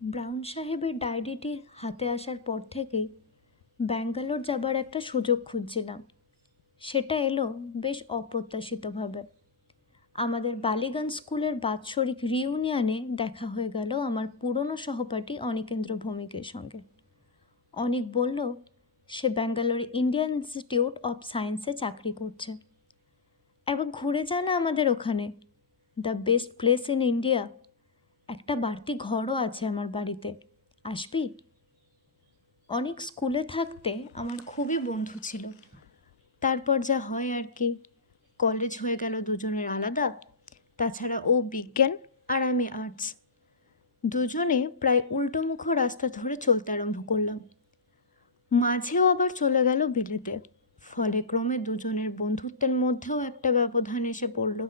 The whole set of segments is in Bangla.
ব্রাউন সাহেবের ডায়েরিটি হাতে আসার পর থেকেই ব্যাঙ্গালোর যাবার একটা সুযোগ খুঁজছিলাম। সেটা এলো বেশ অপ্রত্যাশিতভাবে। আমাদের বালিগঞ্জ স্কুলের বাৎসরিক রিউনিয়নে দেখা হয়ে গেল আমার পুরনো সহপাঠী অনিকেন্দ্র ভৌমিকের সঙ্গে। অনিক বলল সে ব্যাঙ্গালোরে ইন্ডিয়ান ইনস্টিটিউট অফ সায়েন্সে চাকরি করছে। একবার ঘুরে যা না আমাদের ওখানে, the best place in India. একটা বাড়তি ঘরও আছে আমার বাড়িতে, আসবি? অনেক স্কুলে থাকতে আমার খুবই বন্ধু ছিল। তারপর যা হয় আর কি, কলেজ হয়ে গেল দুজনের আলাদা। তাছাড়া ও বিজ্ঞান আর আমি আর্টস, দুজনে প্রায় উল্টোমুখ রাস্তা ধরে চলতে আরম্ভ করলাম। মাঝেও আবার চলে গেল বিলেতে। ফলে ক্রমে দুজনের বন্ধুত্বের মধ্যেও একটা ব্যবধান এসে পড়ল।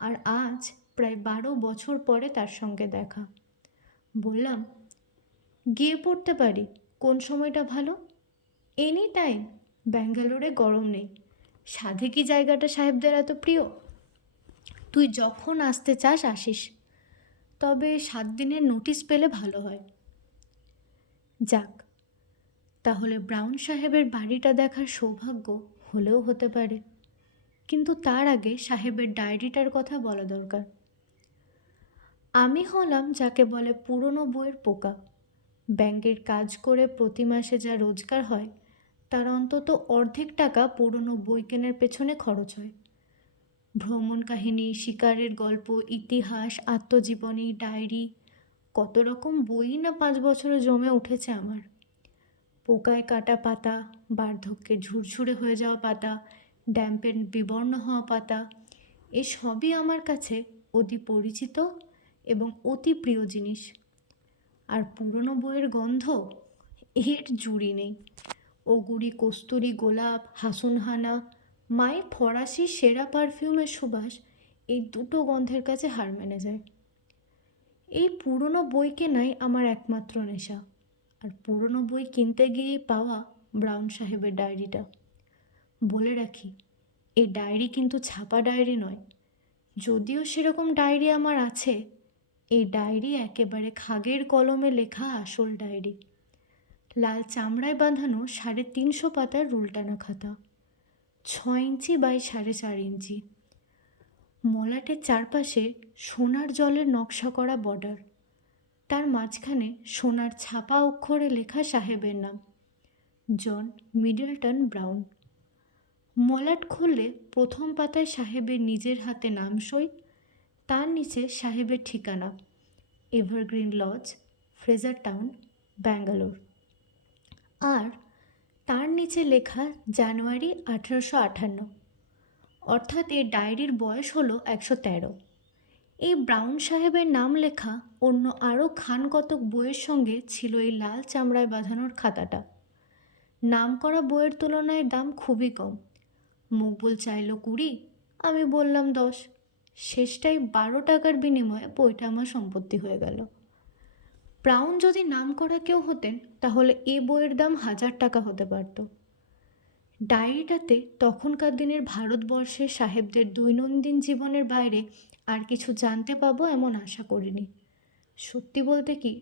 আর আজ প্রায় 12 বছর পরে তার সঙ্গে দেখা। বললাম, গিয়ে পড়তে পারি, কোন সময়টা ভালো? Any time. ব্যাঙ্গালোরে গরম নেই। সাধে কি জায়গাটা সাহেবদের এত প্রিয়? তুই যখন আসতে চাস আসিস, তবে 7 দিনের নোটিশ পেলে ভালো হয়। যাক, তাহলে ব্রাউন সাহেবের বাড়িটা দেখার সৌভাগ্য হলেও হতে পারে। কিন্তু তার আগে সাহেবের ডায়েরিটার কথা বলা দরকার। আমি হলাম যাকে বলে পুরনো বইয়ের পোকা। ব্যাংকের কাজ করে প্রতি মাসে যা রোজগার হয় তার অন্তত অর্ধেক টাকা পুরনো বই কেনার পেছনে খরচ হয়। ভ্রমণ কাহিনী, শিকারের গল্প, ইতিহাস, আত্মজীবনী, ডায়েরি, কত রকম বই না 5 বছরে জমে উঠেছে আমার। পোকায় কাটা পাতা, বার্ধক্যে ঝুরঝুরে হয়ে যাওয়া পাতা, ড্যাম্পের বিবর্ণ হওয়া পাতা, এসবই আমার কাছে অতি পরিচিত এবং অতি প্রিয় জিনিস। আর পুরনো বইয়ের গন্ধ, এর জুড়ি নেই। ওগুড়ি, কস্তুরি, গোলাপ, হাসুনহানা, মায়ের ফরাসি সেরা পারফিউমের সুবাস, এই দুটো গন্ধের কাছে হার মেনে যায়। এই পুরনো বই কেনাই আমার একমাত্র নেশা। আর পুরনো বই কিনতে গিয়েই পাওয়া ব্রাউন সাহেবের ডায়েরিটা। বলে রাখি, এই ডায়েরি কিন্তু ছাপা ডায়েরি নয়। যদিও সেরকম ডায়েরি আমার আছে, এই ডায়েরি একেবারে খাগের কলমে লেখা আসল ডায়েরি। লাল চামড়ায় বাঁধানো 350 পাতার রুলটানা খাতা, 6 ইঞ্চি বাই 4.5 ইঞ্চি। মলাটের চারপাশে সোনার জলের নকশা করা বর্ডার। তার মাঝখানে সোনার ছাপা অক্ষরে লেখা সাহেবের নাম, জন মিডলটন ব্রাউন। মলাট খুললে প্রথম পাতায় সাহেবের নিজের হাতে নাম সই, তার নিচে সাহেবের ঠিকানা, Evergreen Lodge, Fraser Town, Bangalore. আর তার নিচে লেখা জানুয়ারি 1858। অর্থাৎ এই ডায়েরির বয়স হলো 113। এই ব্রাউন সাহেবের নাম লেখা অন্য আরও খান কতক বইয়ের সঙ্গে ছিল এই লাল চামড়ায় বাঁধানোর খাতাটা। নাম করা বইয়ের তুলনায় দাম খুবই কম। মকবুল চাইল 20, আমি বললাম 10। শেষটাই 12 টাকার বিনিময়ে বইটা আমার সম্পত্তি হয়ে গেল। ব্রাউন যদি নাম করা কেউ হতেন তাহলে এ বইয়ের দাম 1000 টাকা হতে পারত। ডায়েরিটাতে তখনকার দিনের ভারতবর্ষের সাহেবদের দৈনন্দিন জীবনের বাইরে আর কিছু জানতে পাবো এমন আশা করিনি। সত্যি বলতে কি,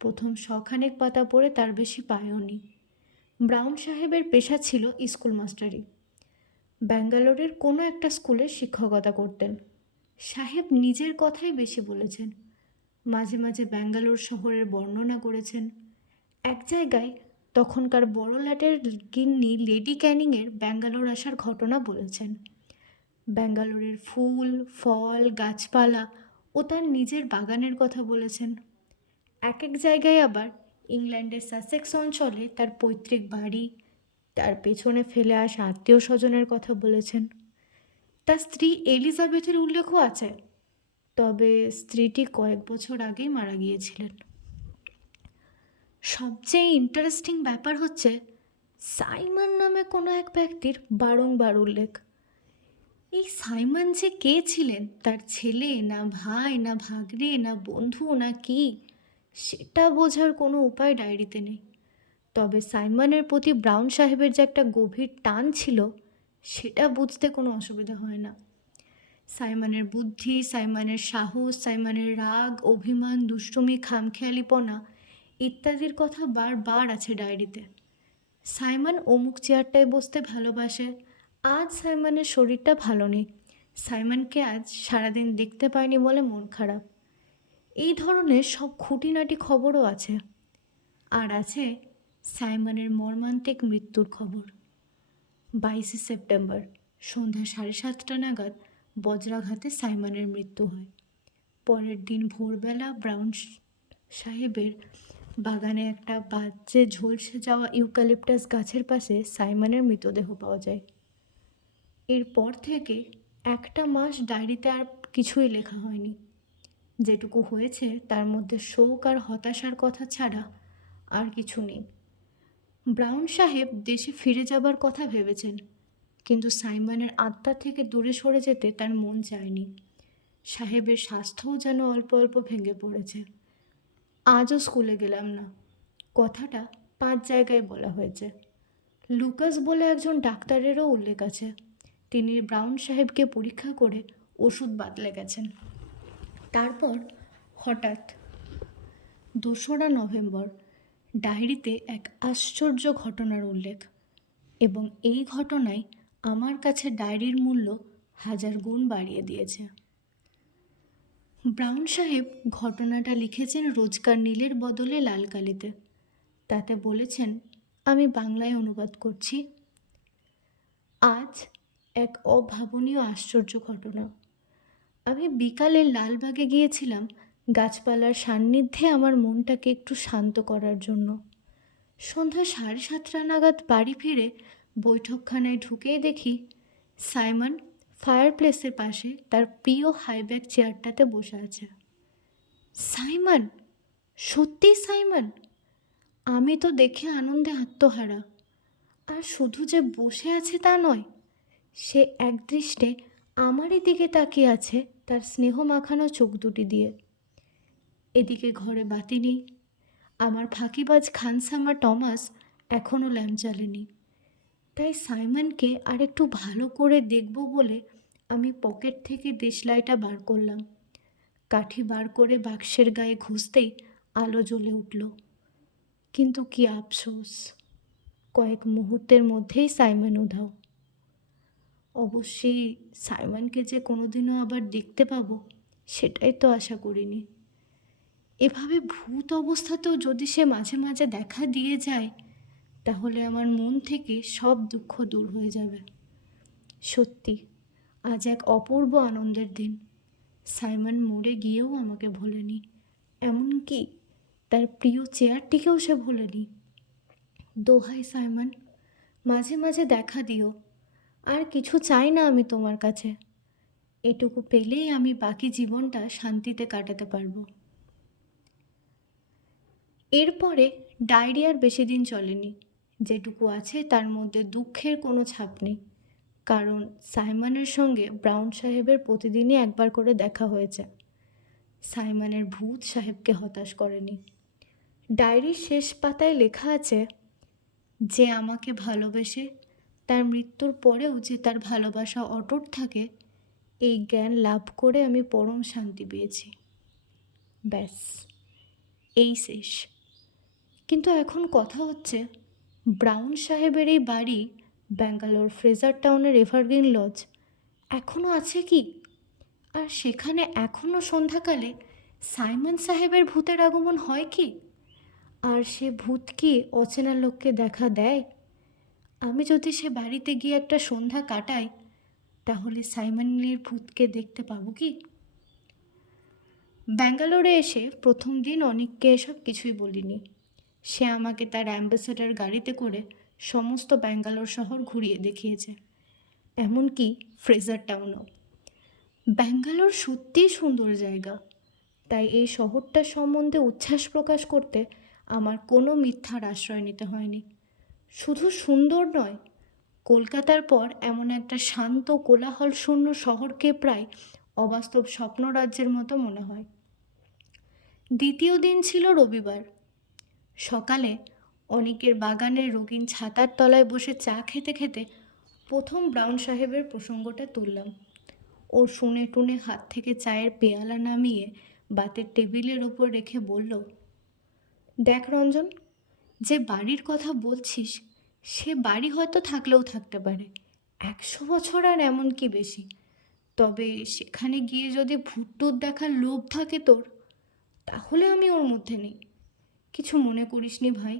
প্রথম শখানেক পাতা পড়ে তার বেশি পায়ওনি। ব্রাউন সাহেবের পেশা ছিল স্কুল মাস্টারি। ব্যাঙ্গালোরের কোনো একটা স্কুলে শিক্ষকতা করতেন। সাহেব নিজের কথাই বেশি বলেছেন। মাঝে মাঝে ব্যাঙ্গালোর শহরের বর্ণনা করেছেন। এক জায়গায় তখনকার বড়লাটের গিন্নি লেডি ক্যানিংয়ের ব্যাঙ্গালোর আসার ঘটনা বলেছেন। ব্যাঙ্গালোরের ফুল, ফল, গাছপালা ও তার নিজের বাগানের কথা বলেছেন। এক এক জায়গায় আবার ইংল্যান্ডের সাসেক্স অঞ্চলে তার পৈতৃক বাড়ি, তার পেছনে ফেলে আসা আত্মীয় স্বজনের কথা বলেছেন। তার স্ত্রী এলিজাবেথের উল্লেখও আছে, তবে স্ত্রীটি কয়েক বছর আগেই মারা গিয়েছিলেন। সবচেয়ে ইন্টারেস্টিং ব্যাপার হচ্ছে সাইমন নামে কোনো এক ব্যক্তির বারংবার উল্লেখ। এই সাইমন যে কে ছিলেন, তার ছেলে না ভাই না ভাগ্নে না বন্ধু না কি, সেটা বোঝার কোনো উপায় ডায়েরিতে নেই। তবে সাইমনের প্রতি ব্রাউন সাহেবের যে একটা গভীর টান ছিল, সেটা বুঝতে কোনো অসুবিধা হয় না। সাইমনের বুদ্ধি, সাইমনের সাহস, সাইমনের রাগ, অভিমান, দুষ্টুমি, খামখেয়ালিপনা ইত্যাদির কথা বারবার আছে ডায়েরিতে। সাইমন অমুক চেয়ারটায় বসতে ভালোবাসে, আজ সাইমনের শরীরটা ভালো নেই, সাইমনকে আজ সারাদিন দেখতে পায়নি বলে মন খারাপ, এই ধরনের সব খুঁটিনাটি খবরও আছে। আর আছে সাইমনের মর্মান্তিক মৃত্যুর খবর। 22শে সেপ্টেম্বর সন্ধ্যা 7:30 নাগাদ বজ্রাঘাতে সাইমনের মৃত্যু হয়। পরের দিন ভোরবেলা ব্রাউন সাহেবের বাগানে একটা বাজে ঝলসে যাওয়া ইউক্যালিপটাস গাছের পাশে সাইমনের মৃতদেহ পাওয়া যায়। এরপর থেকে একটা মাস ডায়েরিতে আর কিছুই লেখা হয়নি। যেটুকু হয়েছে তার মধ্যে শোক আর হতাশার কথা ছাড়া আর কিছু নেই। ব্রাউন সাহেব দেশে ফিরে যাবার কথা ভেবেছেন, কিন্তু সাইমনের আত্মা থেকে দূরে সরে যেতে তার মন চায়নি। সাহেবের স্বাস্থ্যও যেন অল্প অল্প ভেঙে পড়েছে। আজও স্কুলে গেলাম না, কথাটা 5 জায়গায় বলা হয়েছে। লুকাস বলে একজন ডাক্তারেরও উল্লেখ আছে, তিনি ব্রাউন সাহেবকে পরীক্ষা করে ওষুধ বাতলে গেছেন। তারপর হঠাৎ 2রা নভেম্বর ডায়েরিতে এক আশ্চর্য ঘটনার উল্লেখ, এবং এই ঘটনাই আমার কাছে ডায়েরির মূল্য 1000 গুণ বাড়িয়ে দিয়েছে। ব্রাউন সাহেব ঘটনাটা লিখেছেন রোজকার নীলের বদলে লাল কালিতে। তাতে বলেছেন, আমি বাংলায় অনুবাদ করছি। আজ এক অভাবনীয় আশ্চর্য ঘটনা। আমি বিকালে লালবাগে গিয়েছিলাম গাছপালার সান্নিধ্যে আমার মনটাকে একটু শান্ত করার জন্য। সন্ধ্যা 7:30 নাগাদ বাড়ি ফিরে বৈঠকখানায় ঢুকেই দেখি সাইমন ফায়ারপ্লেসের পাশে তার প্রিয় হাইব্যাক চেয়ারটাতে বসে আছে। সাইমন, সত্যি সাইমন! আমি তো দেখে আনন্দে আত্মহারা। আর শুধু যে বসে আছে তা নয়, সে একদৃষ্টে আমারই দিকে তাকিয়ে আছে তার স্নেহ মাখানো চোখ দুটি দিয়ে। এদিকে ঘরে বাতি নেই, আমার ফাঁকিবাজ খানসামা টমাস এখনও ল্যাম্প জ্বালেনি। তাই সাইমনকে আর একটু ভালো করে দেখব বলে আমি পকেট থেকে দেশলাইটা বার করলাম। কাঠি বার করে বাক্সের গায়ে ঘষতেই আলো জ্বলে উঠল। কিন্তু কি আফসোস, কয়েক মুহূর্তের মধ্যেই সাইমন উধাও। অবশ্যই সাইমনকে যে কোনোদিনও আবার দেখতে পাবো সেটাই তো আশা করিনি। এভাবে ভূত অবস্থাতেও যদি সে মাঝে মাঝে দেখা দিয়ে যায়, তাহলে আমার মন থেকে সব দুঃখ দূর হয়ে যাবে। সত্যি আজ এক অপূর্ব আনন্দের দিন। সাইমন মরে গিয়েও আমাকে ভোলেনি, এমনকি তার প্রিয় চেয়ারটিকেও সে ভোলেনি। দোহাই সাইমন, মাঝে মাঝে দেখা দিও। আর কিছু চাই না আমি তোমার কাছে, এটুকু পেলেই আমি বাকি জীবনটা শান্তিতে কাটাতে পারবো। এরপরে ডায়েরি আর বেশি দিন চলেনি। যেটুকু আছে তার মধ্যে দুঃখের কোনো ছাপ নেই, কারণ সাইমনের সঙ্গে ব্রাউন সাহেবের প্রতিদিনই একবার করে দেখা হয়েছে। সাইমনের ভূত সাহেবকে হতাশ করেনি। ডায়েরির শেষ পাতায় লেখা আছে, যে আমাকে ভালোবেসে তার মৃত্যুর পরেও যে তার ভালোবাসা অটুট থাকে, এই জ্ঞান লাভ করে আমি পরম শান্তি পেয়েছি। ব্যাস, এই শেষ। কিন্তু এখন কথা হচ্ছে, ব্রাউন সাহেবের এই বাড়ি ব্যাঙ্গালোর ফ্রেজার টাউনের এভারগ্রিন লজ এখনও আছে কি? আর সেখানে এখনও সন্ধ্যাকালে সাইমন সাহেবের ভূতের আগমন হয় কি? আর সে ভূত কি অচেনা লোককে দেখা দেয়? আমি যদি সে বাড়িতে গিয়ে একটা সন্ধ্যা কাটাই, তাহলে সাইমনের ভূতকে দেখতে পাবো কি? ব্যাঙ্গালোরে এসে প্রথম দিন অনিককে এসব কিছুই বলিনি। সে আমাকে তার অ্যাম্বাসেডার গাড়িতে করে সমস্ত ব্যাঙ্গালোর শহর ঘুরিয়ে দেখিয়েছে, এমনকি ফ্রেজার টাউনও। ব্যাঙ্গালোর সত্যিই সুন্দর জায়গা, তাই এই শহরটার সম্বন্ধে উচ্ছ্বাস প্রকাশ করতে আমার কোনো মিথ্যার আশ্রয় নিতে হয়নি। শুধু সুন্দর নয়, কলকাতার পর এমন একটা শান্ত কোলাহল শূন্য শহরকে প্রায় অবাস্তব স্বপ্নরাজ্যের মতো মনে হয়। দ্বিতীয় দিন ছিল রবিবার। সকালে অনিকের বাগানের রঙিন ছাতার তলায় বসে চা খেতে খেতে প্রথম ব্রাউন সাহেবের প্রসঙ্গটা তুললাম। ও শুনে টুনে হাত থেকে চায়ের পেয়ালা নামিয়ে বাতের টেবিলের ওপর রেখে বলল, দেখ রঞ্জন, যে বাড়ির কথা বলছিস সে বাড়ি হয়তো থাকলেও থাকতে পারে 100 বছর আর এমন কি বেশি। তবে সেখানে গিয়ে যদি ভূতটুত দেখার লোভ থাকে তোর, তাহলে আমি ওর মধ্যে নেই। কিছু মনে করিসনি ভাই,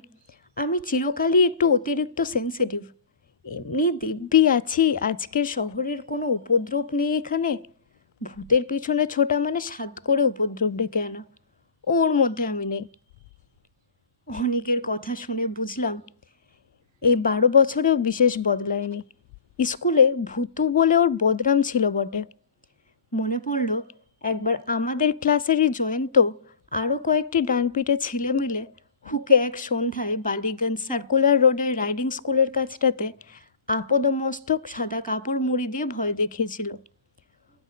আমি চিরকালই একটু অতিরিক্ত সেন্সিটিভ। এমনি দিব্যি আছি, আজকের শহরের কোনো উপদ্রব নেই এখানে। ভূতের পিছনে ছোটা মানে সাধ করে উপদ্রব ডেকে আনা, ওর মধ্যে আমি নেই। অনেকের কথা শুনে বুঝলাম এই 12 বছরেও বিশেষ বদলায়নি। স্কুলে ভূতু বলে ওর বদনাম ছিল বটে। মনে পড়ল একবার আমাদের ক্লাসেরই জয়ন্ত আরও কয়েকটি ডানপিটে ছেলে মিলে হুকে এক সন্ধ্যায় বালিগঞ্জ সার্কুলার রোডের রাইডিং স্কুলের কাছটাতে আপদমস্তক সাদা কাপড় মুড়ি দিয়ে ভয় দেখিয়েছিল।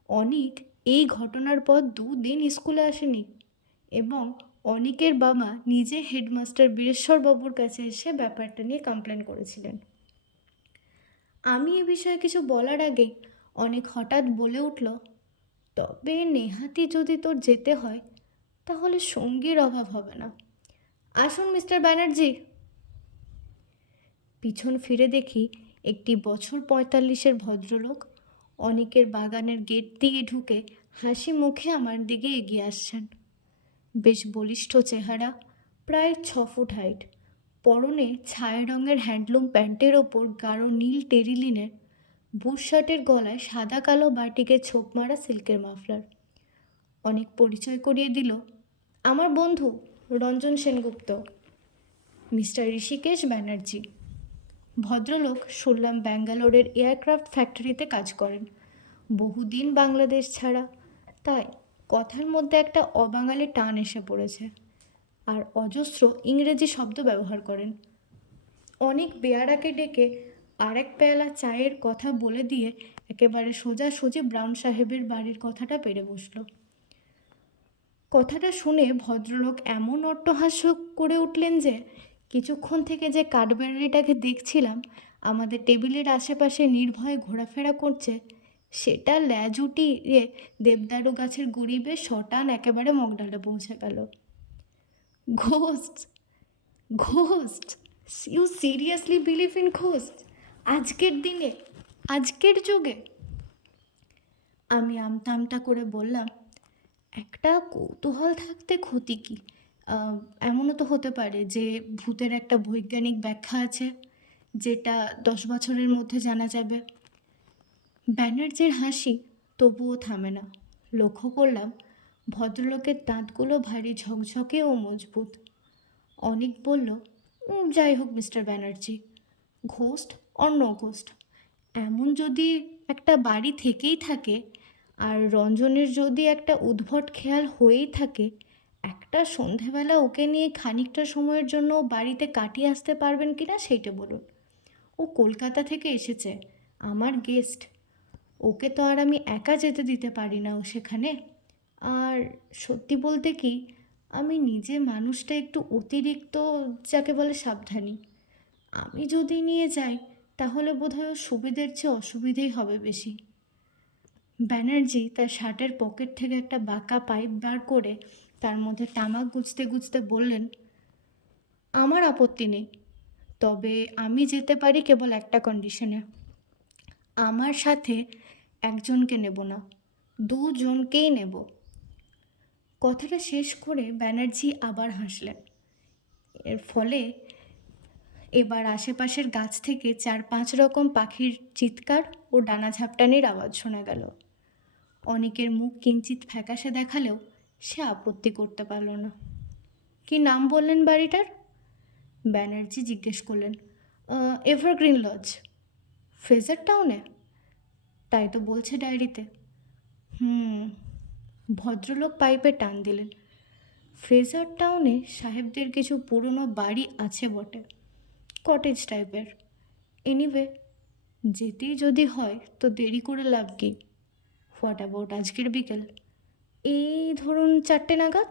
অনিক এই ঘটনার পর 2 দিন স্কুলে আসেনি এবং অনিকের বাবা নিজে হেডমাস্টার বীরেশ্বরবাবুর কাছে এসে ব্যাপারটা নিয়ে কমপ্লেন করেছিলেন। আমি এ বিষয়ে কিছু বলার আগেই অনিক হঠাৎ বলে উঠল, তবে নেহাতি যদি তোর যেতে হয় তাহলে সঙ্গীর অভাব হবে না। আসুন মিস্টার ব্যানার্জি। পিছন ফিরে দেখি একটি বছর 45-এর ভদ্রলোক অনিকের বাগানের গেট দিয়ে ঢুকে হাসি মুখে আমার দিকে এগিয়ে আসছেন। বেশ বলিষ্ঠ চেহারা, প্রায় 6 ফুট হাইট, পরনে ছাই রঙের হ্যান্ডলুম প্যান্টের ওপর গাঢ় নীল টেরিলিনের, বুশ শার্টের গলায় সাদা কালো বাটিকে ছোপ মারা সিল্কের মাফলার। অনেক পরিচয় করিয়ে দিল, আমার বন্ধু রঞ্জন সেনগুপ্ত, মিস্টার ঋষিকেশ ব্যানার্জি। ভদ্রলোক শুনলাম ব্যাঙ্গালোরের এয়ারক্রাফট ফ্যাক্টরিতে কাজ করেন, বহুদিন বাংলাদেশ ছাড়া, তাই কথার মধ্যে একটা অবাঙালি টান এসে পড়েছে, আর অজস্র ইংরেজি শব্দ ব্যবহার করেন। অনেক বেয়ারাকে ডেকে আর এক পেয়ালা চায়ের কথা বলে দিয়ে একেবারে সোজাসুজি ব্রাউন সাহেবের বাড়ির কথাটা পেরে বসল। কথাটা শুনে ভদ্রলোক এমন অট্টহাস্য করে উঠলেন যে কিছুক্ষণ থেকে যে কাঠবেড়ালিটাকে দেখছিলাম আমাদের টেবিলের আশেপাশে নির্ভয়ে ঘোরাফেরা করছে, সেটা ল্যাজ উঠিয়ে দেবদারু গাছের গুড়িবে শটান একেবারে মগডালে পৌঁছে গেল। Ghost, ghost, you seriously believe in ghost? আজকের দিনে, আজকের যুগে? আমি আমতা আমতা করে বললাম, একটা কৌতূহল থাকতে ক্ষতি কী? এমনও তো হতে পারে যে ভূতের একটা বৈজ্ঞানিক ব্যাখ্যা আছে, যেটা 10 বছরের মধ্যে জানা যাবে। ব্যানার্জির হাসি তবুও থামে না। লক্ষ্য করলাম ভদ্রলোকের দাঁতগুলো ভারী ঝকঝকে ও মজবুত। অনিক বলল, যাই হোক mister Banerjee, ghost or no ghost, এমন যদি একটা বাড়ি থেকেই থাকে আর রঞ্জনের যদি একটা উদ্ভট খেয়াল হয়েই থাকে, একটা সন্ধেবেলা ওকে নিয়ে খানিকটা সময়ের জন্য বাড়িতে কাটিয়ে আসতে পারবেন কি না সেইটা বলুন। ও কলকাতা থেকে এসেছে, আমার গেস্ট, ওকে তো আর আমি একা যেতে দিতে পারি না ও সেখানে। আর সত্যি বলতে কি, আমি নিজে মানুষটা একটু অতিরিক্ত, যাকে বলে সাবধানী। আমি যদি নিয়ে যাই তাহলে বোধহয় ওর সুবিধের চেয়ে অসুবিধেই হবে বেশি। ব্যানার্জি তার শার্টের পকেট থেকে একটা বাঁকা পাইপ বার করে তার মধ্যে তামাক গুছতে গুছতে বললেন, আমার আপত্তি নেই, তবে আমি যেতে পারি কেবল একটা কন্ডিশনে। আমার সাথে একজনকে নেব না, 2 জনকেই নেব। কথাটা শেষ করে ব্যানার্জি আবার হাসলেন। এর ফলে এবার আশেপাশের গাছ থেকে 4-5 রকম পাখির চিৎকার ও ডানা ঝাপটানির আওয়াজ শোনা গেল। অনেকের মুখ কিঞ্চিত ফ্যাকাশে দেখালেও সে আপত্তি করতে পারল না। কি নাম বললেন বাড়িটার? ব্যানার্জি জিজ্ঞেস করলেন। এভারগ্রিন লজ, ফ্রেজার টাউনে? তাই তো বলছে ডায়েরিতে। ভদ্রলোক পাইপে টান দিলেন। ফ্রেজার টাউনে সাহেবদের কিছু পুরনো বাড়ি আছে বটে, কটেজ টাইপের। এনিওয়ে, যেতেই যদি হয় তো দেরি করে লাভ কি? হোয়াট অ্যাবাউট আজকের বিকেল, এই ধরুন 4টে নাগাদ?